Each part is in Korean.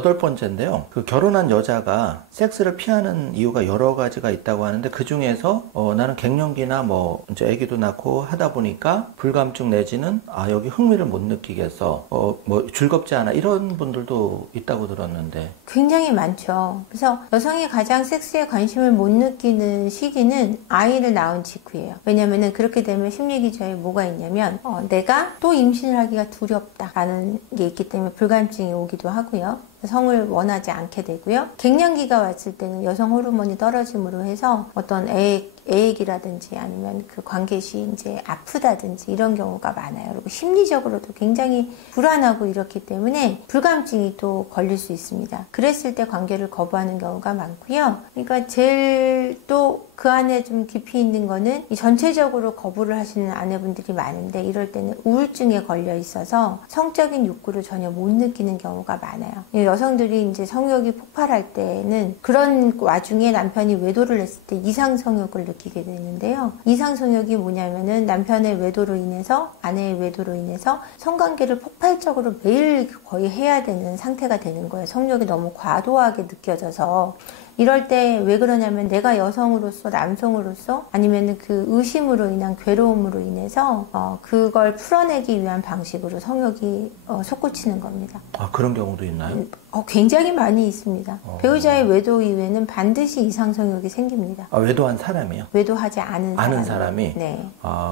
8번째인데요. 그 결혼한 여자가 섹스를 피하는 이유가 여러 가지가 있다고 하는데 그 중에서 나는 갱년기나 뭐 이제 아기도 낳고 하다 보니까 불감증 내지는 여기 흥미를 못 느끼겠어. 뭐 즐겁지 않아. 이런 분들도 있다고 들었는데. 굉장히 많죠. 그래서 여성이 가장 섹스에 관심을 못 느끼는 시기는 아이를 낳은 직후예요. 왜냐면은 그렇게 되면 심리기저에 뭐가 있냐면 내가 또 임신을 하기가 두렵다라는 게 있기 때문에 불감증이 오기도 하고요. 성을 원하지 않게 되고요. 갱년기가 왔을 때는 여성 호르몬이 떨어짐으로 해서 어떤 애액이라든지 아니면 그 관계시 이제 아프다든지 이런 경우가 많아요. 그리고 심리적으로도 굉장히 불안하고 이렇기 때문에 불감증이 또 걸릴 수 있습니다. 그랬을 때 관계를 거부하는 경우가 많고요. 그러니까 제일 또 그 안에 좀 깊이 있는 거는 이 전체적으로 거부를 하시는 아내분들이 많은데 이럴 때는 우울증에 걸려 있어서 성적인 욕구를 전혀 못 느끼는 경우가 많아요. 여성들이 이제 성욕이 폭발할 때는 그런 와중에 남편이 외도를 했을 때 이상 성욕을 느끼게 되는데요. 이상 성욕이 뭐냐면은 남편의 외도로 인해서 아내의 외도로 인해서 성관계를 폭발적으로 매일 거의 해야 되는 상태가 되는 거예요. 성욕이 너무 과도하게 느껴져서. 이럴 때 왜 그러냐면 내가 여성으로서 남성으로서 아니면 그 의심으로 인한 괴로움으로 인해서 그걸 풀어내기 위한 방식으로 성욕이 솟구치는 겁니다. 그런 경우도 있나요? 굉장히 많이 있습니다. 배우자의 외도 이후에는 반드시 이상 성욕이 생깁니다. 외도한 사람이요? 외도하지 않은 사람이? 네.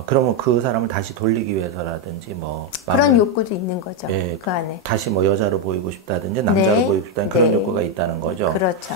그러면 그 사람을 다시 돌리기 위해서라든지 뭐 그런 욕구도 있는 거죠. 예, 그 안에. 다시 뭐 여자로 보이고 싶다든지 남자로 네. 보이고 싶다는 그런 네. 욕구가 있다는 거죠. 그렇죠.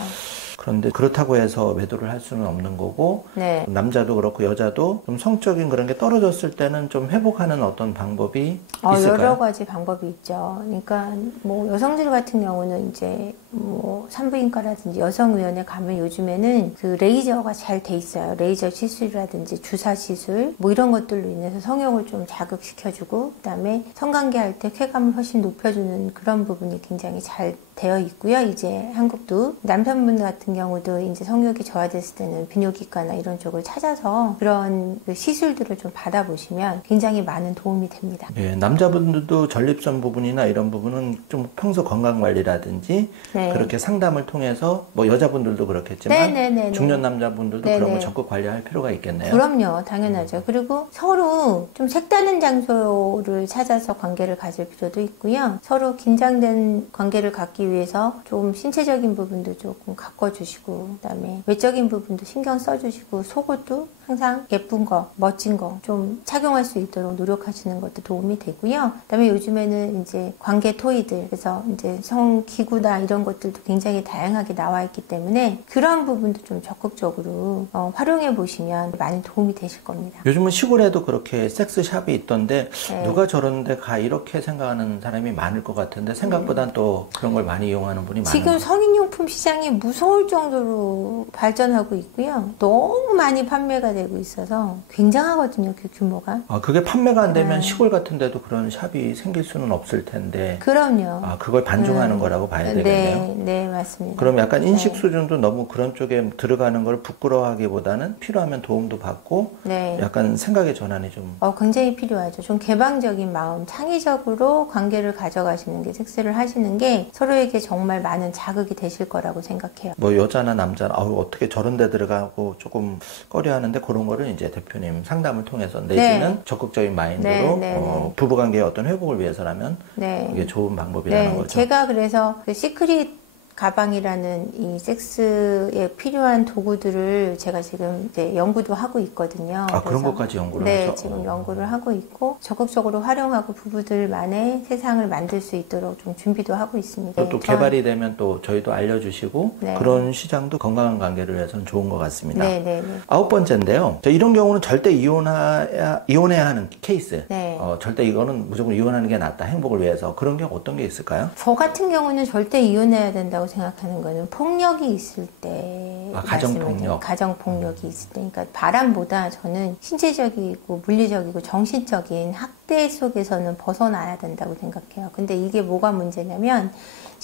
그런데 그렇다고 해서 외도를 할 수는 없는 거고 네. 남자도 그렇고 여자도 좀 성적인 그런 게 떨어졌을 때는 좀 회복하는 어떤 방법이 있을까요? 여러 가지 방법이 있죠. 그러니까 뭐 여성들 같은 경우는 이제 뭐 산부인과라든지 여성의원에 가면 요즘에는 그 레이저가 잘 돼 있어요. 레이저 시술이라든지 주사 시술 뭐 이런 것들로 인해서 성욕을 좀 자극시켜주고 그다음에 성관계할 때 쾌감을 훨씬 높여주는 그런 부분이 굉장히 잘 되어 있고요. 이제 한국도 남편분 같은 경우도 이제 성욕이 저하됐을 때는 비뇨기과나 이런 쪽을 찾아서 그런 그 시술들을 좀 받아보시면 굉장히 많은 도움이 됩니다. 예, 남자분들도 전립선 부분이나 이런 부분은 좀 평소 건강관리라든지 네. 그렇게 상담을 통해서 뭐 여자분들도 그렇겠지만 네네네네. 중년 남자분들도 네네. 그런 거 적극 관리할 필요가 있겠네요. 그럼요. 당연하죠. 그리고 서로 좀 색다른 장소를 찾아서 관계를 가질 필요도 있고요. 서로 긴장된 관계를 갖기 위해서 좀 신체적인 부분도 조금 가꿔주시고 그다음에 외적인 부분도 신경 써주시고 속옷도 항상 예쁜 거, 멋진 거 좀 착용할 수 있도록 노력하시는 것도 도움이 되고요. 그다음에 요즘에는 이제 관계 토이들, 그래서 이제 성기구나 이런 것들도 굉장히 다양하게 나와 있기 때문에 그런 부분도 좀 적극적으로 활용해 보시면 많이 도움이 되실 겁니다. 요즘은 시골에도 그렇게 섹스샵이 있던데 네. 누가 저런 데 가 이렇게 생각하는 사람이 많을 것 같은데 생각보단 또 그런 걸 많이 이용하는 분이 많은 지금 것 성인용품 시장이 무서울 정도로 발전하고 있고요. 너무 많이 판매가 되고 있어서 굉장하거든요. 그 규모가. 그게 판매가 안 되면 시골 같은 데도 그런 샵이 생길 수는 없을 텐데 그럼요. 그걸 반중하는 거라고 봐야 되겠네요. 네, 맞습니다. 그럼 약간 인식 네. 수준도 너무 그런 쪽에 들어가는 걸 부끄러워하기보다는 필요하면 도움도 받고 네. 약간 생각의 전환이 좀 굉장히 필요하죠. 좀 개방적인 마음, 창의적으로 관계를 가져가시는 게 섹스를 하시는 게 서로에게 정말 많은 자극이 되실 거라고 생각해요. 뭐 여자나 남자나 어떻게 저런 데 들어가고 조금 꺼려하는데 그런 거를 이제 대표님 상담을 통해서 내지는 네. 적극적인 마인드로 네. 부부관계의 어떤 회복을 위해서라면 네. 이게 좋은 방법이라는 거죠. 제가 그래서 그 시크릿 가방이라는 이 섹스에 필요한 도구들을 제가 지금 이제 연구도 하고 있거든요. 그런 것까지 연구를 네, 하죠? 지금 연구를 하고 있고 적극적으로 활용하고 부부들만의 세상을 만들 수 있도록 좀 준비도 하고 있습니다. 또 개발이 되면 또 저희도 알려주시고 네. 그런 시장도 건강한 관계를 위해서는 좋은 것 같습니다. 네. 9번째인데요. 이런 경우는 절대 이혼해야 하는 케이스. 네. 절대 이거는 무조건 이혼하는 게 낫다. 행복을 위해서. 그런 경우 어떤 게 있을까요? 저 같은 경우는 절대 이혼해야 된다고 생각하는 거는 폭력이 있을 때 가정폭력. 가정폭력이 있을 때 그러니까 바람보다 저는 신체적이고 물리적이고 정신적인 학대 속에서는 벗어나야 된다고 생각해요. 근데 이게 뭐가 문제냐면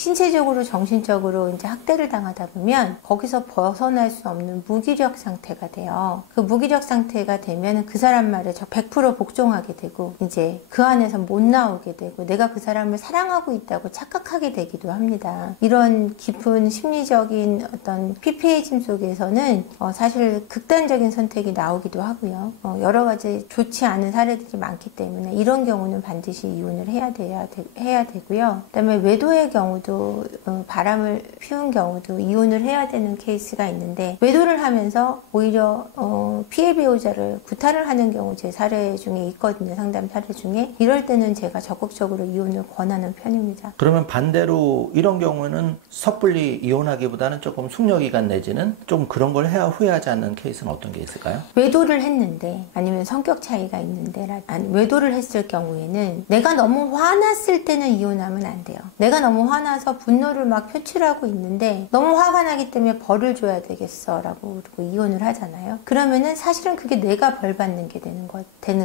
신체적으로 정신적으로 이제 학대를 당하다 보면 거기서 벗어날 수 없는 무기력 상태가 돼요. 그 무기력 상태가 되면 그 사람 말에 100% 복종하게 되고 이제 그 안에서 못 나오게 되고 내가 그 사람을 사랑하고 있다고 착각하게 되기도 합니다. 이런 깊은 심리적인 어떤 피폐해짐 속에서는 사실 극단적인 선택이 나오기도 하고요. 여러 가지 좋지 않은 사례들이 많기 때문에 이런 경우는 반드시 이혼을 해야 되고요. 그다음에 외도의 경우도 바람을 피운 경우도 이혼을 해야 되는 케이스가 있는데 외도를 하면서 오히려 피해 배우자를 구타를 하는 경우 제 사례 중에 있거든요. 상담 사례 중에. 이럴 때는 제가 적극적으로 이혼을 권하는 편입니다. 그러면 반대로 이런 경우는 섣불리 이혼하기보다는 조금 숙려기간 내지는 좀 그런 걸 해야 후회하지 않는 케이스는 어떤 게 있을까요? 외도를 했는데 아니면 성격 차이가 있는데 외도를 했을 경우에는 내가 너무 화났을 때는 이혼하면 안 돼요. 내가 너무 화나서 분노를 막 표출하고 있는데 너무 화가 나기 때문에 벌을 줘야 되겠어 라고 그리고 이혼을 하잖아요. 그러면은 사실은 그게 내가 벌 받는 게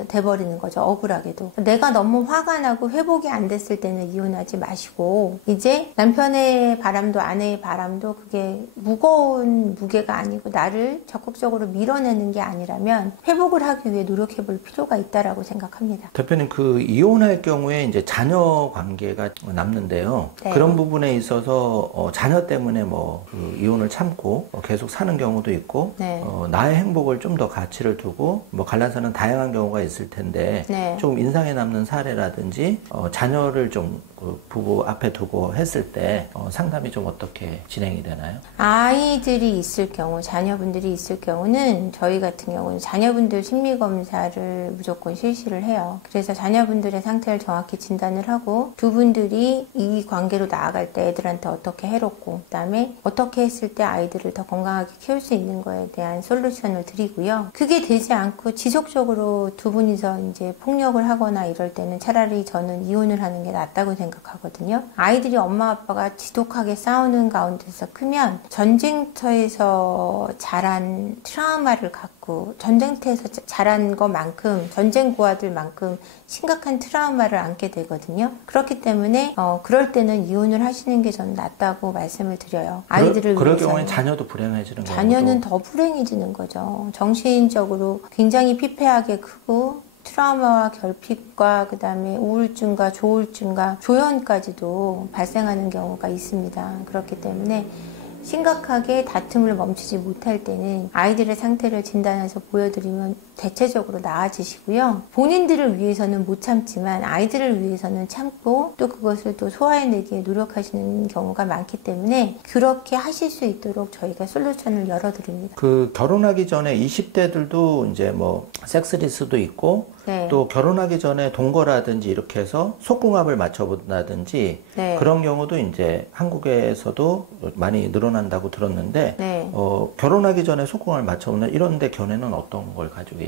돼버리는 거죠. 억울하게도. 내가 너무 화가 나고 회복이 안 됐을 때는 이혼하지 마시고 이제 남편의 바람도 아내의 바람도 그게 무거운 무게가 아니고 나를 적극적으로 밀어내는 게 아니라면 회복을 하기 위해 노력해 볼 필요가 있다라고 생각합니다. 대표님, 그 이혼할 경우에 이제 자녀 관계가 남는데요. 네. 그런 부분에 있어서 자녀 때문에 그 이혼을 참고 계속 사는 경우도 있고 네. 나의 행복을 좀 더 가치를 두고 갈라서는 다양한 경우가 있을 텐데 네. 좀 인상에 남는 사례라든지 자녀를 좀 그 부부 앞에 두고 했을 때 상담이 좀 어떻게 진행이 되나요? 아이들이 있을 경우, 자녀분들이 있을 경우는 저희 같은 경우는 자녀분들 심리검사를 무조건 실시를 해요. 그래서 자녀분들의 상태를 정확히 진단을 하고 두 분들이 이 관계로 나아갈 때 애들한테 어떻게 해롭고 그다음에 어떻게 했을 때 아이들을 더 건강하게 키울 수 있는 거에 대한 솔루션을 드리고요. 그게 되지 않고 지속적으로 두 분이서 이제 폭력을 하거나 이럴 때는 차라리 저는 이혼을 하는 게 낫다고 생각하거든요. 아이들이 엄마 아빠가 지독하게 싸우는 가운데서 크면 전쟁터에서 자란 트라우마를 갖고 전쟁터에서 자란 것만큼 전쟁 고아들만큼 심각한 트라우마를 안게 되거든요. 그렇기 때문에 그럴 때는 이혼을 하시는 게 저는 낫다고 말씀을 드려요. 아이들을 그럴 위해서는. 경우에 자녀도 불행해지는 거죠. 자녀는 더 불행해지는 거죠. 정신적으로 굉장히 피폐하게 크고 트라우마와 결핍과 그다음에 우울증과 조울증과 조현까지도 발생하는 경우가 있습니다. 그렇기 때문에 심각하게 다툼을 멈추지 못할 때는 아이들의 상태를 진단해서 보여드리면 대체적으로 나아지시고요. 본인들을 위해서는 못 참지만 아이들을 위해서는 참고 또 그것을 또 소화해내기에 노력하시는 경우가 많기 때문에 그렇게 하실 수 있도록 저희가 솔루션을 열어드립니다. 그 결혼하기 전에 20대들도 이제 섹스리스도 있고 네. 또 결혼하기 전에 동거라든지 이렇게 해서 속궁합을 맞춰본다든지 네. 그런 경우도 이제 한국에서도 많이 늘어난다고 들었는데 네. 결혼하기 전에 속궁합을 맞춰보는 이런 데 견해는 어떤 걸 가지고 계신가요?